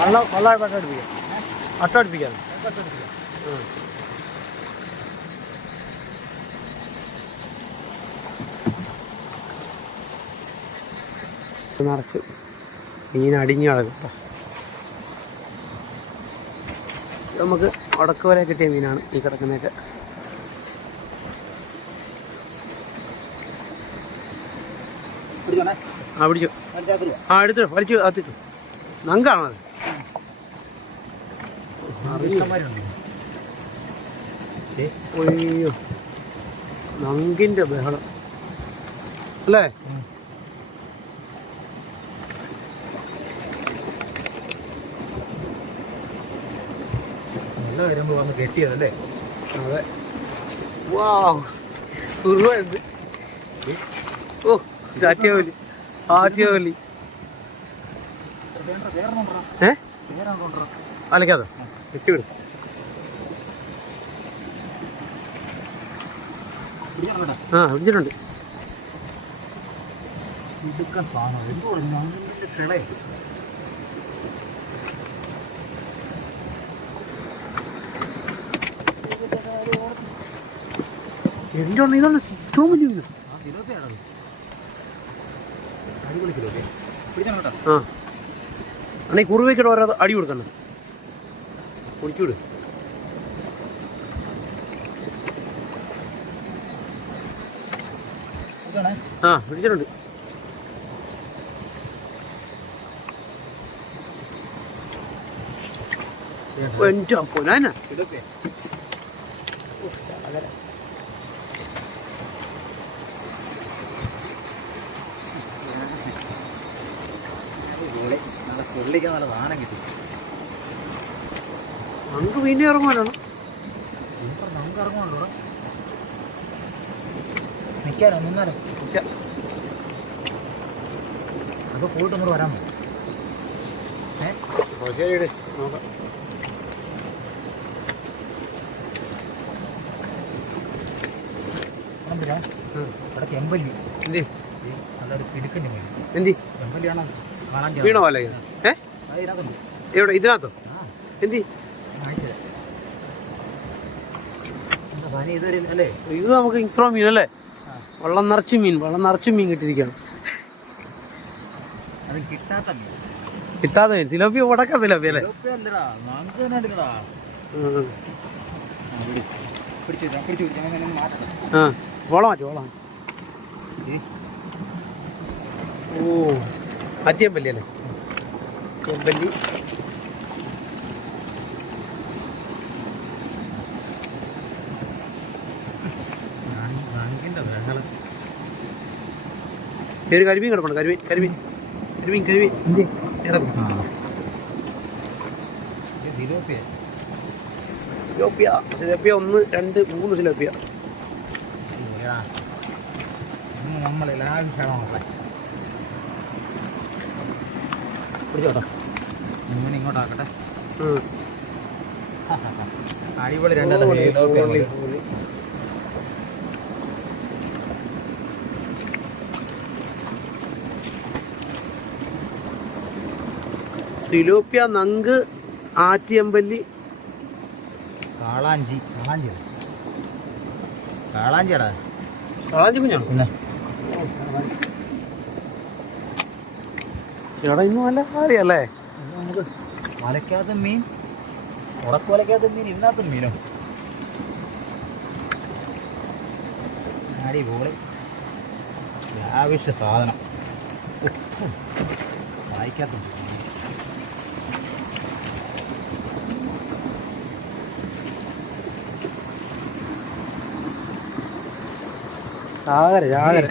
വള്ളം വള്ളം അട്ട അടുപ്പിക്കാം. അട്ട അടുപ്പിക്കാം. നിറച്ച് മീൻ അടിഞ്ഞു കിടക്കും നമുക്ക് ഉടക്ക് വരെ കിട്ടിയ മീനാണ് ഈ കിടക്കുന്നതൊക്കെ. ആ പിടിച്ചു. ആ എടുത്തു വലിച്ചു കത്തിട്ടു നങ്കാണത് അയ്യോ. നങ്കിന്റെ ബഹളം. അല്ലേ? നല്ല വരുമ്പോ വന്ന് കെട്ടിയതല്ലേ? അതെ. വാ ഓ ഓ ചാറ്റിയാവലി കളി. ഏ? അലക്കാതെ. ആ പിടിച്ചിട്ടുണ്ട് ഉള്ള ഇതാണ്? ഏറ്റവും വലിയ. ആ. ഈ കുറുവയ്ക്കടെ ഓരോ അടി കൊടുക്കണം കുടിച്ചുവിട് ആ പിടിച്ചിട്ടുണ്ട്. എന്റെ പൊന്നാനാ സിലോപ്പിയ പൊള്ളി നല്ല പൊള്ളിക്കാൻ നല്ല സാധനം കിട്ടി. നമുക്ക് പിന്നെ ഇറങ്ങുമല്ലോ നമുക്ക് ഇറങ്ങുമല്ലോ നിൽക്കാനോ നിന്നാലോ അത് പോയിട്ട് അങ്ങോട്ട് വരാൻ ശരി നോക്കാം. അവിടെ ചെമ്പല്ലി എന്തി? നല്ലൊരു എന്തി? ചെമ്പല്ലിയാണ് വീണ ഇതിനകത്തുണ്ട് എവിടെ? ഇതിനകത്തോ? എന്തി? ഇത് നമുക്ക് ഇത്ര മീൻ അല്ലേ? വെള്ളം നിറച്ച് മീൻ വെള്ളം നിറച്ച് മീൻ കിട്ടിയിരിക്കുകയാണ്. കിട്ടാത്ത മീൻ. തിലോപ്പി ഉടക്ക തിലോപ്പി അല്ലേ? ആ. വളം മാറ്റി വളം. ഓ അറ്റിയമ്പല്ലി അല്ലേ? ചെമ്പല്ലി ബഹളം ഒരു കരിമീൻ കിടക്കണം കരിമീൻ കരിമീൻ കരിമീൻ കരിമീൻ. സിലോപ്പിയ ഒന്ന് രണ്ട് മൂന്ന് സിലോപ്പിയ നമ്മളെല്ലാവരും നമ്മൾ പിടിച്ചോട്ടോ. ഇങ്ങോട്ടാക്കട്ടെ. അടിപൊളി രണ്ടല്ല മതി. നങ്ക് ആറ്റിയമ്പല്ലി. കാളാഞ്ചി. കാളാഞ്ചി കാളാഞ്ചിയാടാ? കാളാഞ്ചി കുഞ്ഞാണ് പിന്നെ ചേട്ടാ ഇന്ന് നല്ല കാര്യല്ലേ നമുക്ക് വലക്കാത്ത മീൻ ഉടക്ക് വലക്കാത്ത മീൻ ഇന്നാത്ത മീനോ. അടിപൊളി. ആവശ്യ സാധനം. വായിക്കാത്ത ആകരെ ആകരെ.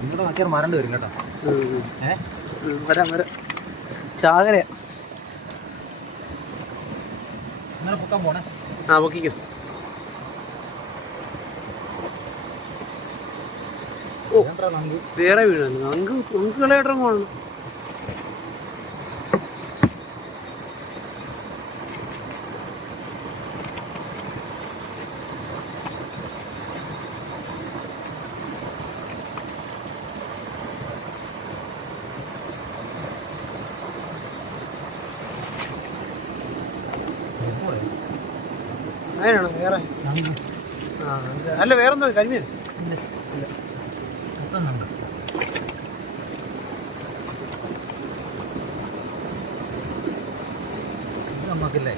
നിങ്ങളുടെ മറ്റേ മരണ്ട് വരും കേട്ടോ. വരാം വരാം. ചാകര. ആ പൊക്കിക്കും. ഓ. വേറെ വീടാണ്. നങ്ക് നങ്ക് കളയിടങ്ങാണ് അതിനാണ്? വേറെ? ആ അല്ല വേറെ എന്തോ കരിമീൻ. നമുക്കില്ലേ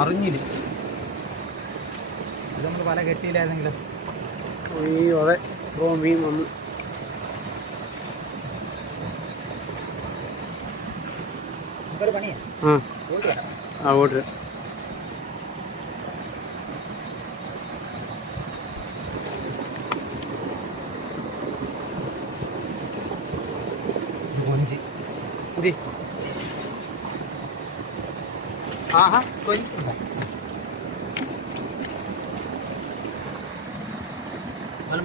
അറിഞ്ഞില്ല. ഇത് നമ്മൾ പല കെട്ടിയില്ലായിരുന്നെങ്കിലും? അയ്യോ അതെ. ഇപ്പോൾ മീൻ വന്നു. നമുക്കൊരു പണിയാ ആ പോയിട്ട് വരാം ആ ഓട്ട് കൊഞ്ചി എന്തി ആഹാ കൊഞ്ചി വെള്ളം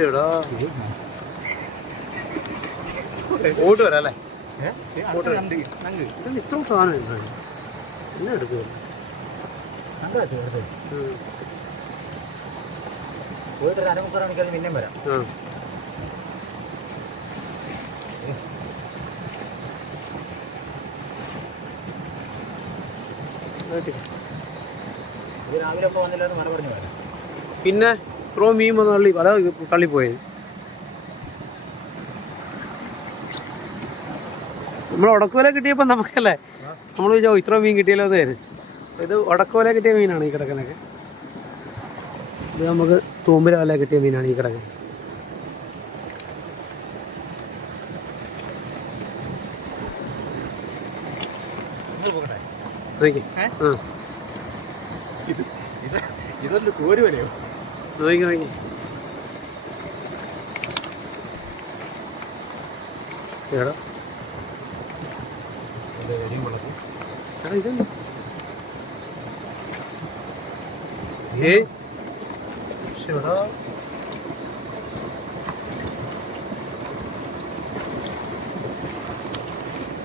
ശരിടാ ഓട്ട് വരാം അല്ലേ? ഇത്ര സാധനം എടുക്കുക നങ്ക് പറ്റും എടുത്ത്. പോയിട്ട് ഒരു അരമുക്കാൽ മണിക്കൂർ പിന്നെയും വരാം. ഇത് രാവിലെ വന്നില്ലാന്ന് പറഞ്ഞു പിന്നെ? മീൻ വന്ന് തള്ളി അതാ തള്ളിപ്പോയത് നമ്മൾ ഉടക്കുവല കിട്ടിയപ്പോൾ നമുക്കല്ലേ നമ്മൾ വിചാരിച്ചു ഇത്ര മീൻ കിട്ടിയല്ലോ എന്ന് തരും ഇത് ഉടക്കുവല കിട്ടിയ മീനാണ് ഈ കിടക്കനൊക്കെ ഇത് നമുക്ക് തൂമ്പര വല കിട്ടിയ മീനാണ് ഈ കിടക്കുന്നത്. പോകട്ടെ. നോക്കി. ആ. ഇത് ഇത് ഇതൊന്ന് നോക്കി നോക്കി എടാ. എടാ ഇതെന്താ? ഏയ് ശരിടാ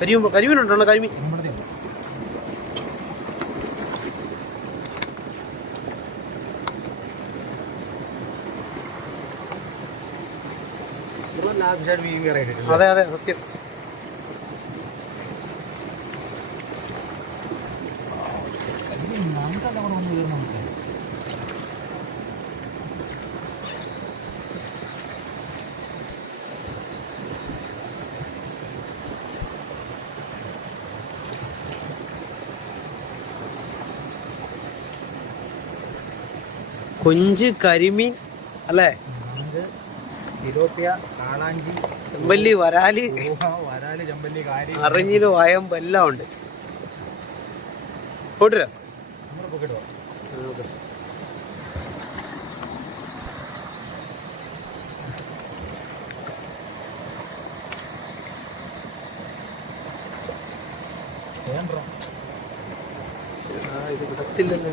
കരിമീൻ കരിമീനുണ്ടോ കരിമീൻ. അതെ അതെ സത്യം. കൊഞ്ച് കരിമീൻ അല്ലേ? തിലോപ്പിയ കാളാഞ്ചി ചെമ്പല്ലി വരാലി. വരാലി ചമ്പല്ലി കാരി. അറിഞ്ഞിൽ വയം എല്ലാം ഉണ്ട്. പോട്ടുരാ ഇത് വിടത്തില്ലല്ലോ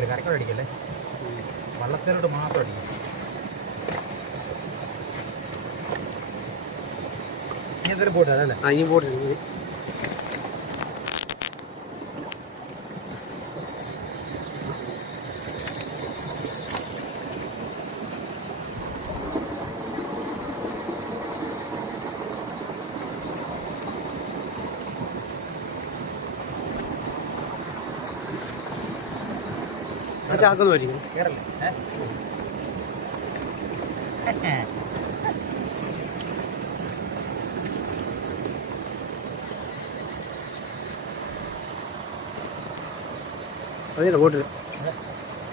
അടിക്കല്ലേ കരക്കോട് അടിക്കല്ലേ വള്ളത്തിലോട്ട് മാത്രം അടിക്കും ഇനി എന്തൊരു പോട്ടെ അതല്ലേ ആ ഇനി പോട്ടെ ചാക്കൊന്ന് വരും കേറല്ലേ ഏ അതില്ല പോട്ടില്ല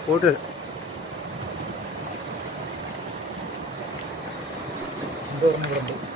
പോട്ടില്ല എന്തോ പറഞ്ഞു ഇവിടെ ഉണ്ട്.